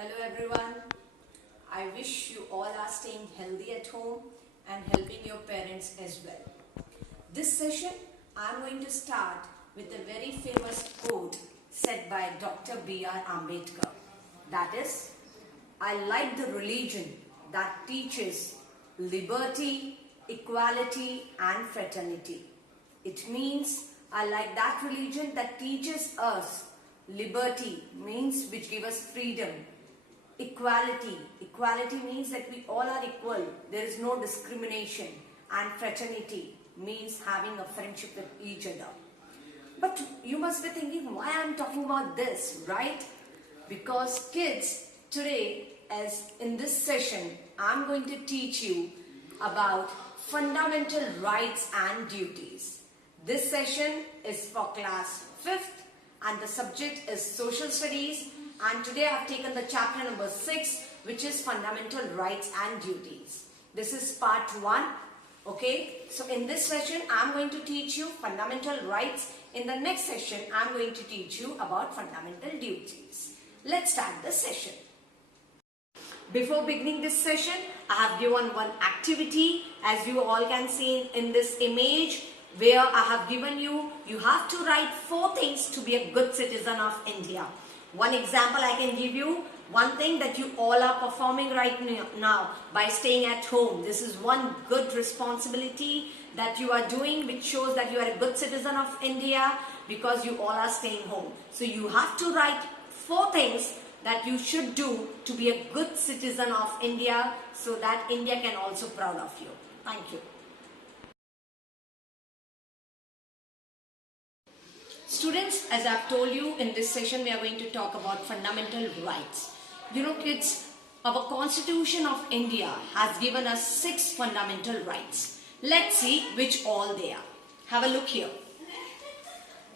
Hello everyone. I wish you all are staying healthy at home and helping your parents as well. This session I am going to start with a very famous quote said by Dr. B.R. Ambedkar. That is, I like the religion that teaches liberty, equality and fraternity. It means I like that religion that teaches us liberty, means which give us freedom. Equality means that we all are equal. There is no discrimination. And fraternity means having a friendship with each other. But you must be thinking, why I am talking about this, right? Because kids, today, as in this session, I am going to teach you about fundamental rights and duties. This session is for class 5th and the subject is social studies. And today I have taken the chapter number 6, which is fundamental rights and duties. This is part 1. Okay. So in this session, I am going to teach you fundamental rights. In the next session, I am going to teach you about fundamental duties. Let's start the session. Before beginning this session, I have given one activity, as you all can see in this image, where I have given you have to write 4 things to be a good citizen of India. One example I can give you, one thing that you all are performing right now by staying at home. This is one good responsibility that you are doing, which shows that you are a good citizen of India because you all are staying home. So you have to write 4 things that you should do to be a good citizen of India so that India can also be proud of you. Thank you. Students, as I've told you, in this session we are going to talk about fundamental rights. You know kids, our Constitution of India has given us 6 fundamental rights. Let's see which all they are. Have a look here.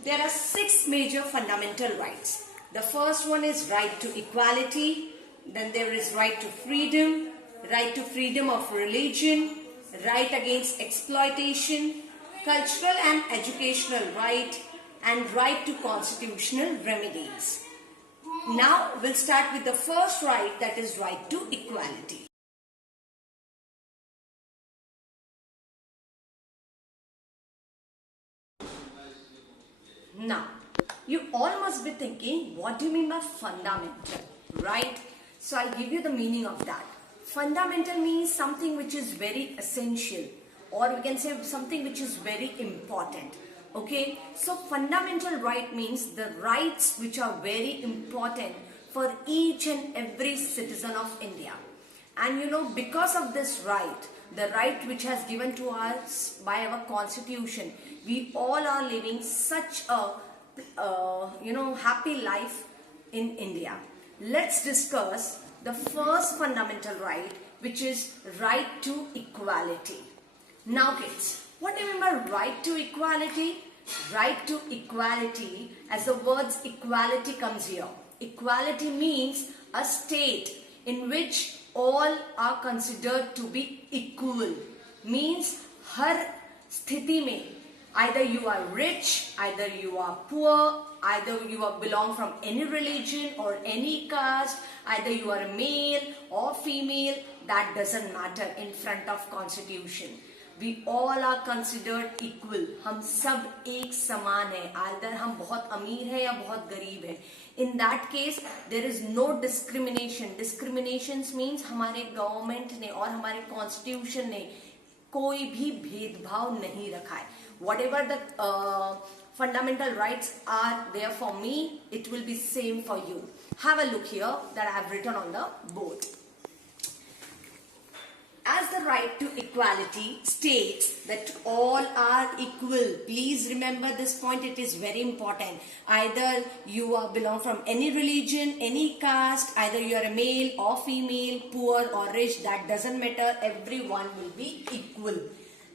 There are 6 major fundamental rights. The first one is right to equality. Then there is right to freedom of religion, right against exploitation, cultural and educational right, and right to constitutional remedies. Now we'll start with the first right, that is right to equality. Now, you all must be thinking, what do you mean by fundamental, right? So I'll give you the meaning of that. Fundamental means something which is very essential, or we can say something which is very important. Okay, so fundamental right means the rights which are very important for each and every citizen of India. And you know, because of this right, the right which has given to us by our Constitution, we all are living such a happy life in India. Let's discuss the first fundamental right, which is right to equality. Now kids, what do you mean by right to equality? Right to equality, as the words equality comes here. Equality means a state in which all are considered to be equal. Means har sthiti mein, either you are rich, either you are poor, either you belong from any religion or any caste, either you are male or female, that doesn't matter in front of Constitution. We all are considered equal. हम सब एक समान है. Either हम बहुत अमीर है या बहुत गरीब है. In that case, there is no discrimination. Discriminations means हमारे government ने और हमारे constitution ने कोई भी भेदभाव नहीं रखा है. Whatever the fundamental rights are there for me, it will be same for you. Have a look here that I have written on the board. As the right to equality states that all are equal. Please remember this point, it is very important. Either you belong from any religion, any caste, either you are a male or female, poor or rich, that doesn't matter, everyone will be equal.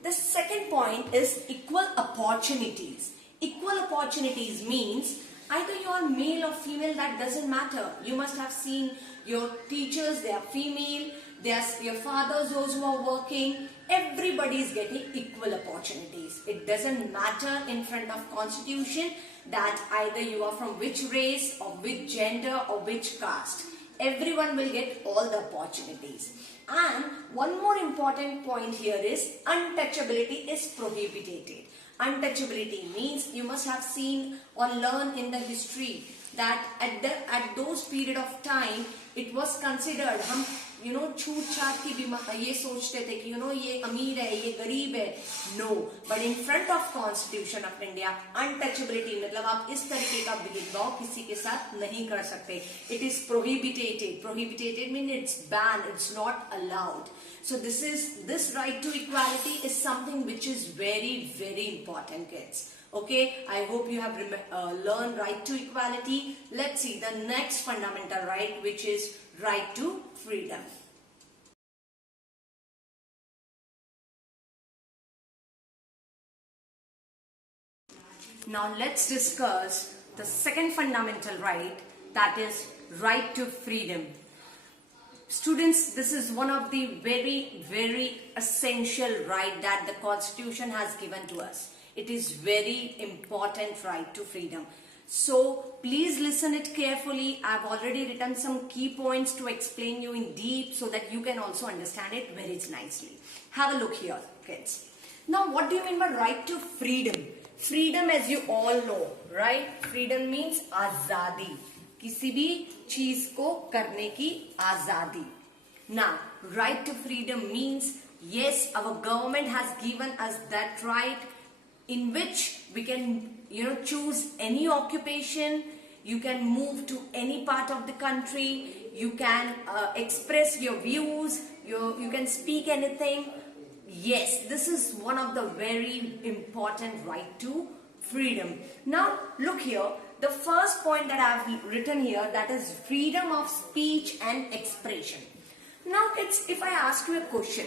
The second point is equal opportunities. Equal opportunities means either you are male or female, that doesn't matter. You must have seen your teachers, they are female. There's your fathers, those who are working, everybody is getting equal opportunities. It doesn't matter in front of Constitution that either you are from which race or which gender or which caste. everyone will get all the opportunities. And one more important point here is untouchability is prohibited. Untouchability means you must have seen or learned in the history that at those period of time it was considered, हम छूट छाट की ये सोचते थे कि ये अमीर है, ये गरीब है. No, but in front of Constitution of India, untouchability मतलब आप इस तरीके का भेदभाव किसी के साथ नहीं कर सकते. It is prohibited. Prohibited means it's banned. It's not allowed. So this right to equality is something which is very, very important, kids. Okay, I hope you have learned right to equality. Let's see the next fundamental right, which is right to freedom. Now let's discuss the second fundamental right, that is right to freedom. Students, this is one of the very, very essential right that the Constitution has given to us. It is very important right to freedom. So please listen it carefully. I have already written some key points to explain you in deep so that you can also understand it very nicely. Have a look here, kids. Now what do you mean by right to freedom? Freedom, as you all know, right? Freedom means आजादी. किसी भी चीज को करने की आजादी. Now, right to freedom means, yes, our government has given us that right in which we can, choose any occupation. You can move to any part of the country. You can express your views. You can speak anything. Yes, this is one of the very important right to freedom. Now, look here. The first point that I have written here, that is freedom of speech and expression. Now, if I ask you a question,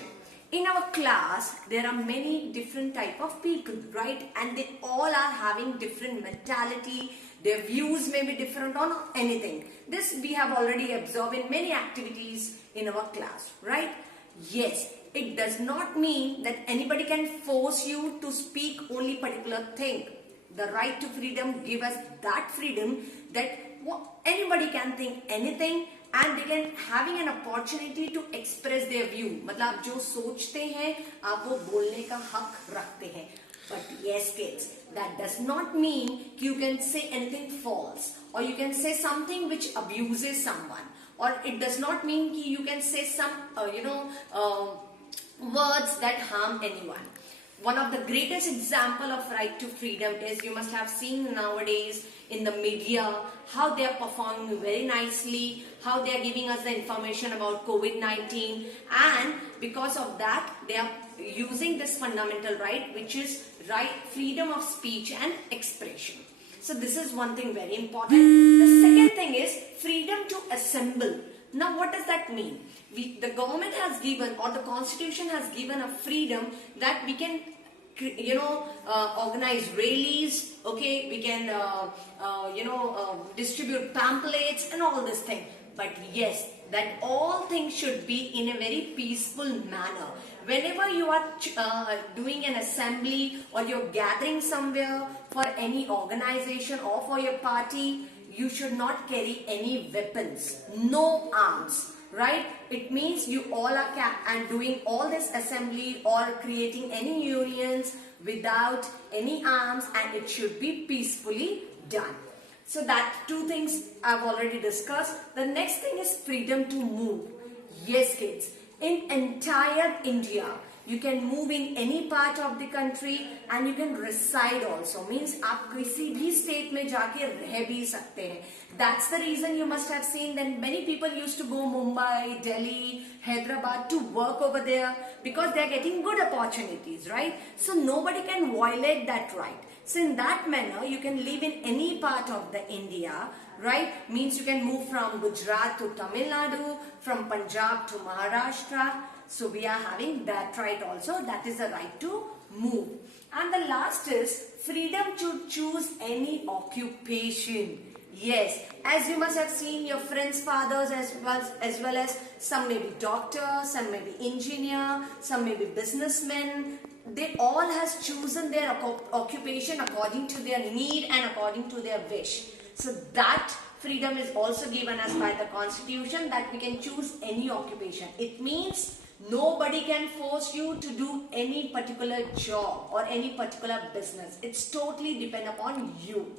in our class, there are many different type of people, right? And they all are having different mentality. Their views may be different on anything. This we have already observed in many activities in our class, right? Yes, it does not mean that anybody can force you to speak only particular thing. The right to freedom give us that freedom that anybody can think anything and they can having an opportunity to express their view. मतलब आप जो सोचते हैं आप वो बोलने का हक रखते हैं. But yes, kids, that does not mean you can say anything false or you can say something which abuses someone, or it does not mean you can say some words that harm anyone. One of the greatest example of right to freedom is, you must have seen nowadays in the media how they are performing very nicely, how they are giving us the information about COVID-19, and because of that they are using this fundamental right, which is freedom of speech and expression. So this is one thing very important. The second thing is freedom to assemble. Now what does that mean? The government has given, or the Constitution has given, a freedom that we can organize rallies, okay, we can distribute pamphlets and all this thing. But yes, that all things should be in a very peaceful manner. Whenever you are doing an assembly or you're gathering somewhere for any organization or for your party, you should not carry any weapons, no arms, right? It means you all are and doing all this assembly or creating any unions without any arms, and it should be peacefully done. So that two things I've already discussed. The next thing is freedom to move. Yes, kids, in entire India, you can move in any part of the country and you can reside also. Means आप किसी भी state में जाके रह भी सकते हैं. That's the reason you must have seen that many people used to go Mumbai, Delhi, Hyderabad to work over there because they are getting good opportunities, right? So nobody can violate that right. So in that manner, you can live in any part of the India, right? Means you can move from Gujarat to Tamil Nadu, from Punjab to Maharashtra. So we are having that right also. That is the right to move. And the last is freedom to choose any occupation. Yes, as you must have seen your friends' fathers as well as some may be doctors, some may be engineer, some may be businessmen. They all has chosen their occupation according to their need and according to their wish. So that freedom is also given us by the constitution, that we can choose any occupation. It means nobody can force you to do any particular job or any particular business. It's totally depend upon you.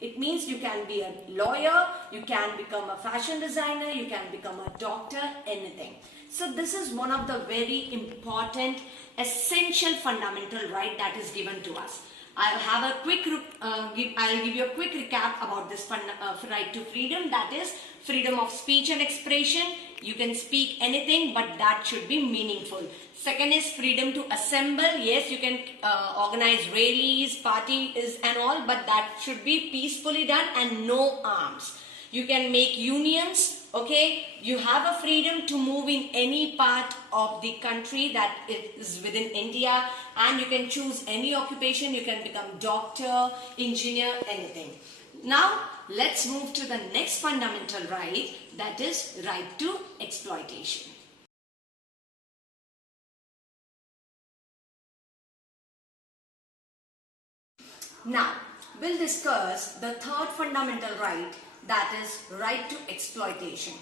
It means you can be a lawyer, you can become a fashion designer, you can become a doctor, anything. So this is one of the very important, essential fundamental right that is given to us. I'll have a quick, I'll give you a quick recap about this right to freedom. That is freedom of speech and expression. You can speak anything, but that should be meaningful. Second is freedom to assemble. Yes, you can organize rallies, parties and all, but that should be peacefully done and no arms. You can make unions, okay? You have a freedom to move in any part of the country that is within India, and you can choose any occupation. You can become doctor, engineer, anything. Now, let's move to the next fundamental right, that is right to exploitation. Now, we'll discuss the third fundamental right, that is right to exploitation.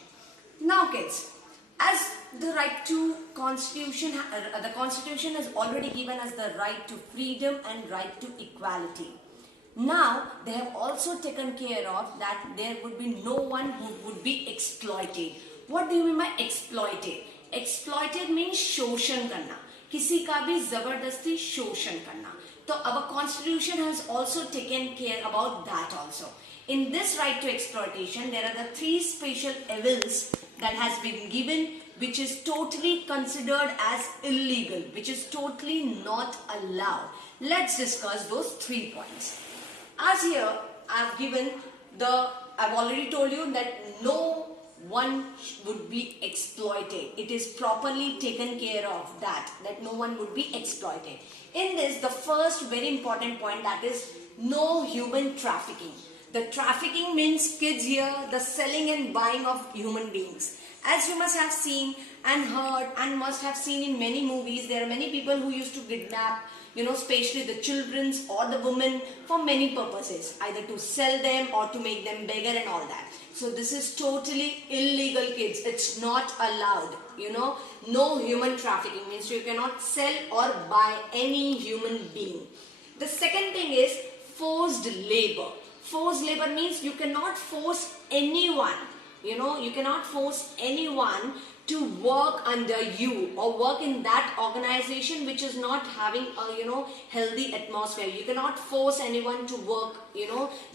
Now kids, as the right to constitution, the constitution has already given us the right to freedom and right to equality. Now they have also taken care of that there would be no one who would be exploited. What do you mean by exploited? Exploited means शोषण करना, किसी का भी जबरदस्ती शोषण करना. So our constitution has also taken care about that also. In this right to exploitation, there are the three special evils that has been given, which is totally considered as illegal, which is totally not allowed. Let's discuss those 3 points. As here, I've already told you that no one would be exploited. It is properly taken care of that no one would be exploited. In this, the first very important point, that is no human trafficking. The trafficking means, kids, here the selling and buying of human beings. As you must have seen and heard and must have seen in many movies, there are many people who used to kidnap, especially the children or the women for many purposes, either to sell them or to make them beggar and all that. So this is totally illegal, kids. It's not allowed. No human trafficking means you cannot sell or buy any human being. The second thing is forced labor. Forced labor means you cannot force anyone, you cannot force anyone to work under you or work in that organization which is not having a, healthy atmosphere. You cannot force anyone to work,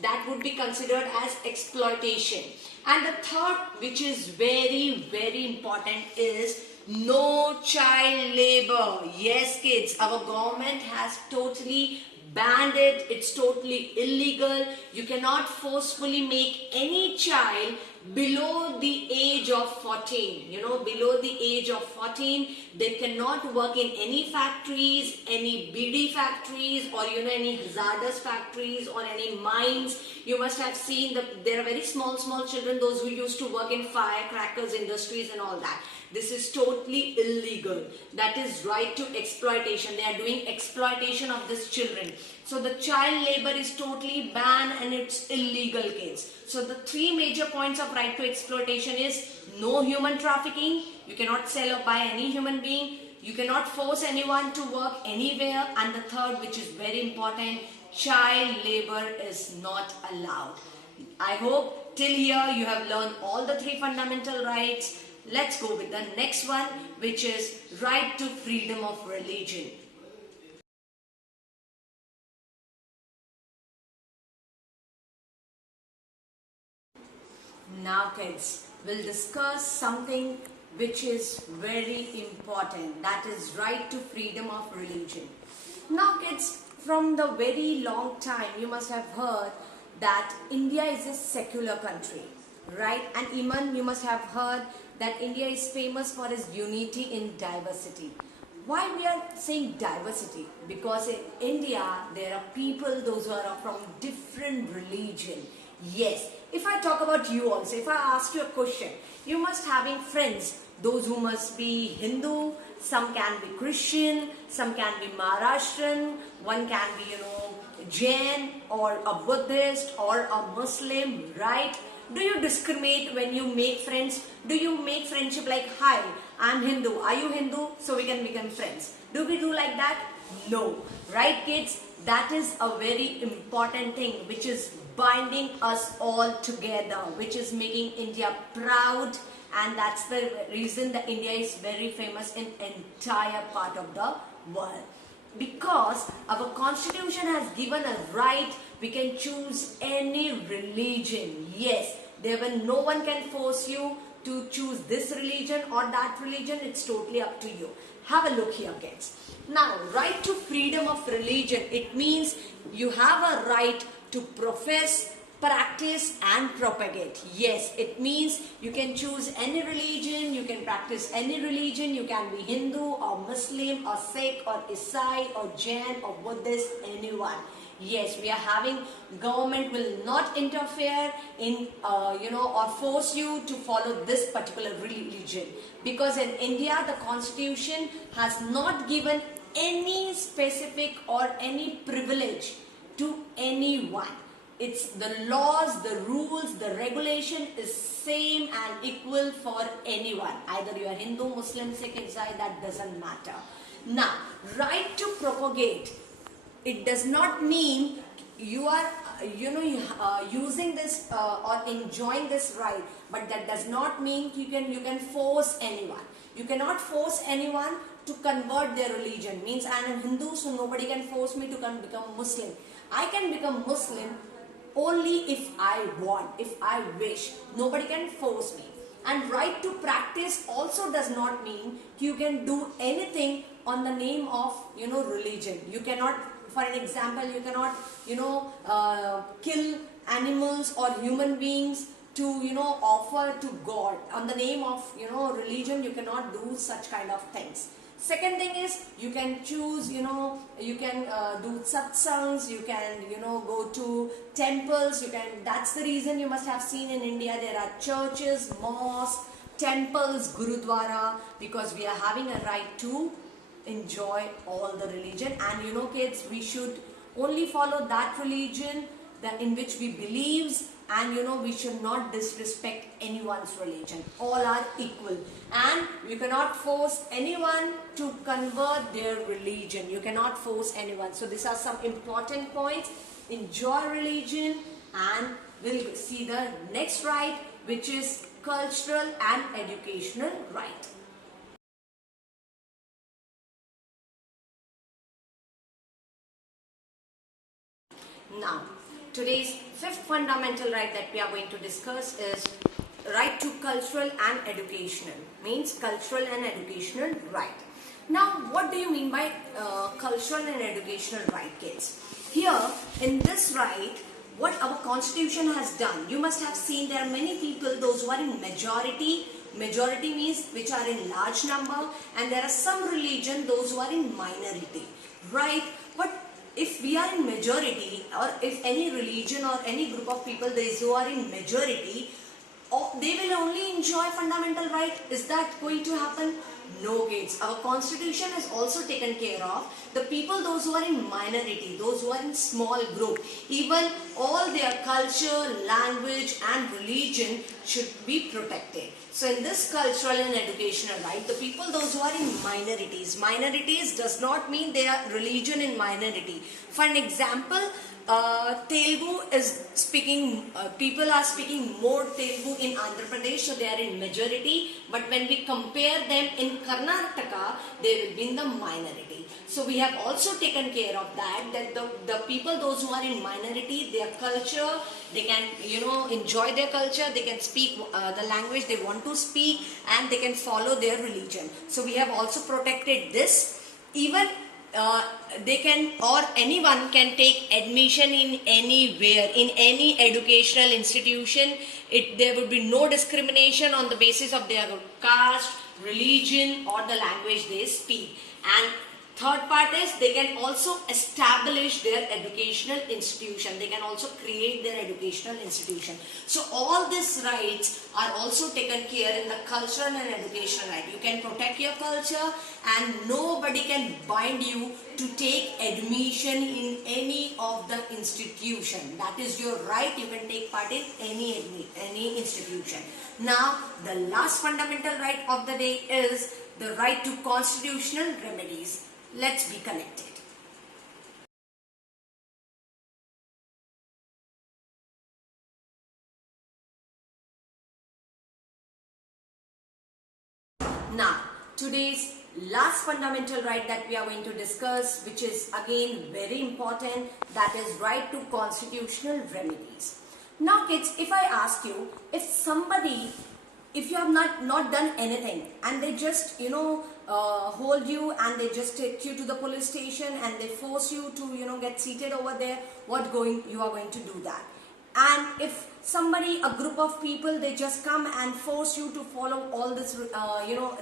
that would be considered as exploitation. And the third, which is very, very important, is no child labor. Yes, kids, our government has totally banned it. It's totally illegal. You cannot forcefully make any child below the age of 14. Below the age of 14, they cannot work in any factories, any BD factories, or any hazardous factories or any mines. You must have seen that there are very small children, those who used to work in firecrackers industries and all that. This is totally illegal. That is right to exploitation. They are doing exploitation of these children. So the child labor is totally banned and it's illegal, kids. So the 3 major points of right to exploitation is no human trafficking. You cannot sell or buy any human being. You cannot force anyone to work anywhere. And the third, which is very important, child labor is not allowed. I hope till here you have learned all the 3 fundamental rights. Let's go with the next one, which is right to freedom of religion. Now kids, we'll discuss something which is very important, that is right to freedom of religion. Now kids, from the very long time you must have heard that India is a secular country, right? And even you must have heard that India is famous for its unity in diversity. Why we are saying diversity? Because in India there are people, those who are from different religion. Yes, if I talk about you also, if I ask you a question, you must having friends, those who must be Hindu, some can be Christian, some can be Maharashtrian, one can be, Jain or a Buddhist or a Muslim, right? Do you discriminate when you make friends? Do you make friendship like, hi, I'm Hindu, are you Hindu? So we can become friends. Do we do like that? No. Right, kids? That is a very important thing which is binding us all together, which is making India proud, and that's the reason that India is very famous in entire part of the world. Because our constitution has given a right, we can choose any religion. Yes, no one can force you to choose this religion or that religion. It's totally up to you. Have a look here, kids. Now, right to freedom of religion, it means you have a right to profess, practice and propagate. Yes, it means you can choose any religion, you can practice any religion, you can be Hindu or Muslim or Sikh or Isai or Jain or Buddhist, anyone. Yes, we are having, government will not interfere in, or force you to follow this particular religion. Because in India, the constitution has not given any specific or any privilege to anyone. It's the laws, the rules, the regulation is same and equal for anyone. Either you are Hindu, Muslim, Sikh, Isai, that doesn't matter. Now, right to propagate. It does not mean you are, using this or enjoying this right, but that does not mean you can force anyone. You cannot force anyone to convert their religion. Means I am a Hindu, so nobody can force me to become Muslim. I can become Muslim only if I want, if I wish. Nobody can force me. And right to practice also does not mean you can do anything on the name of, religion. You cannot, for an example, you cannot, kill animals or human beings to, offer to God. On the name of, religion, you cannot do such kind of things. Second thing is, you can choose, you can do satsangs, you can, go to temples, that's the reason you must have seen in India, there are churches, mosques, temples, gurudwara, because we are having a right to enjoy all the religion. And kids, we should only follow that religion in which we believe, and we should not disrespect anyone's religion. All are equal, and you cannot force anyone to convert their religion. You cannot force anyone. So these are some important points. Enjoy religion, and we'll see the next right, which is cultural and educational right. Now, today's fifth fundamental right that we are going to discuss is right to cultural and educational. Means cultural and educational right. Now, what do you mean by cultural and educational right, kids? Here, in this right, what our constitution has done, you must have seen there are many people, those who are in majority. Majority means which are in large number, and there are some religion, those who are in minority, right? But if we are in majority, or if any religion or any group of people, those who are in majority, they will only enjoy fundamental right. Is that going to happen? No, kids. Our constitution has also taken care of the people, those who are in minority, those who are in small group. Even all their culture, language and religion should be protected. So in this cultural and educational right, the people, those who are in minorities does not mean they are religion in minority. For an example, Telugu is speaking, people are speaking more Telugu in Andhra Pradesh, so they are in majority. But when we compare them in Karnataka, they will be in the minority. So we have also taken care of that the people, those who are in minority, their culture, they can, enjoy their culture, they can speak the language they want to speak, and they can follow their religion. So we have also protected this. Even they can, or anyone can take admission in anywhere, in any educational institution. There would be no discrimination on the basis of their caste, religion or the language they speak. And Third part is they can also establish their educational institution. They can also create their educational institution. So all these rights are also taken care in the cultural and educational right. You can protect your culture and nobody can bind you to take admission in any of the institution. That is your right. You can take part in any institution. Now the last fundamental right of the day is the right to constitutional remedies. Let's be connected. Now, today's last fundamental right that we are going to discuss, which is again very important, that is right to constitutional remedies. Now kids, if I ask you, if you have not done anything and they just hold you and they just take you to the police station and they force you to get seated over there, you are going to do that. And if a group of people, they just come and force you to follow all this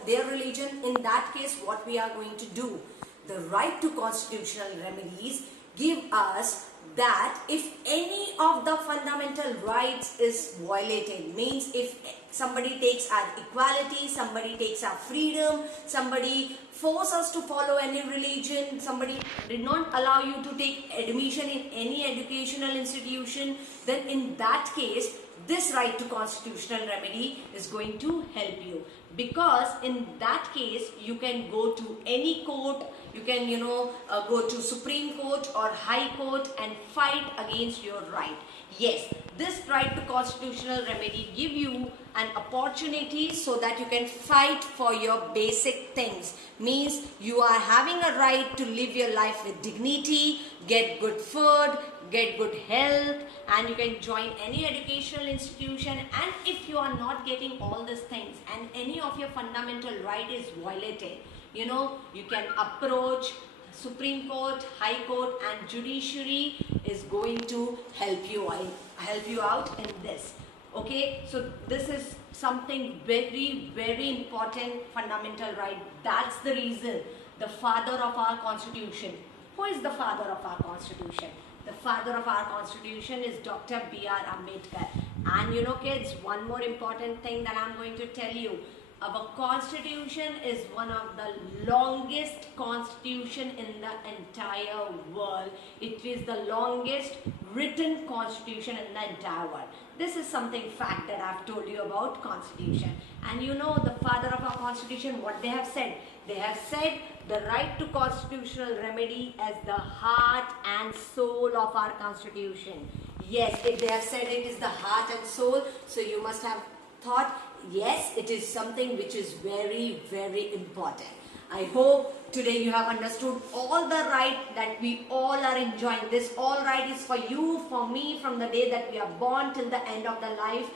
their religion, in that case what we are going to do, the right to constitutional remedies give us that if any of the fundamental rights is violated, means if somebody takes our equality, somebody takes our freedom, somebody force us to follow any religion, somebody did not allow you to take admission in any educational institution, then in that case this right to constitutional remedy is going to help you, because in that case you can go to any court, you can go to Supreme Court or High Court and fight against your right. Yes, this right to constitutional remedy give you an opportunity so that you can fight for your basic things. Means you are having a right to live your life with dignity, get good food, get good health, and you can join any educational institution. And if you are not getting all these things and any of your fundamental right is violated, you can approach Supreme Court, High Court, and Judiciary is going to help you out in this. Okay, so this is something very, very important fundamental right. That's the reason the father of our constitution. Who is the father of our constitution? The father of our constitution is Dr. B.R. Ambedkar. And kids, one more important thing that I'm going to tell you. Our constitution is one of the longest constitution in the entire world. It is the longest written constitution in the entire world. This is something fact that I've told you about constitution. And the father of our constitution, what they have said? They have said the right to constitutional remedy as the heart and soul of our constitution. Yes, if they have said it is the heart and soul, so you must have thought, yes, it is something which is very, very important. I hope today you have understood all the right that we all are enjoying. This all right is for you, for me, from the day that we are born till the end of the life.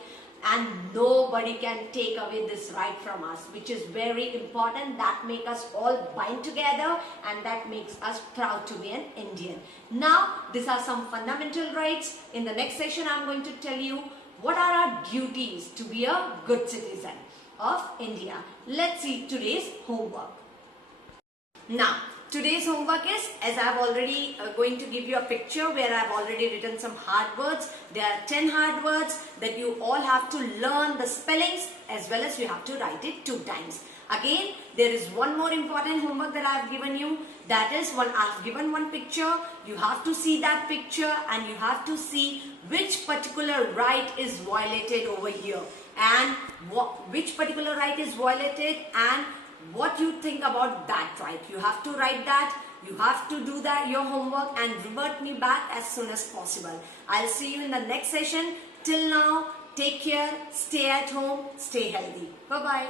And nobody can take away this right from us, which is very important. That makes us all bind together and that makes us proud to be an Indian. Now, these are some fundamental rights. In the next session, I'm going to tell you what are our duties to be a good citizen of India. Let's see today's homework. Now, today's homework is, as I have already going to give you a picture where I have already written some hard words. There are 10 hard words that you all have to learn the spellings, as well as you have to write it 2 times. Again, there is one more important homework that I have given you. That is, I have given one picture. You have to see that picture and you have to see which particular right is violated over here, and which particular right is violated and what you think about that right. You have to write that. You have to do that, your homework, and revert me back as soon as possible. I'll see you in the next session. Till now, take care, stay at home, stay healthy. Bye-bye.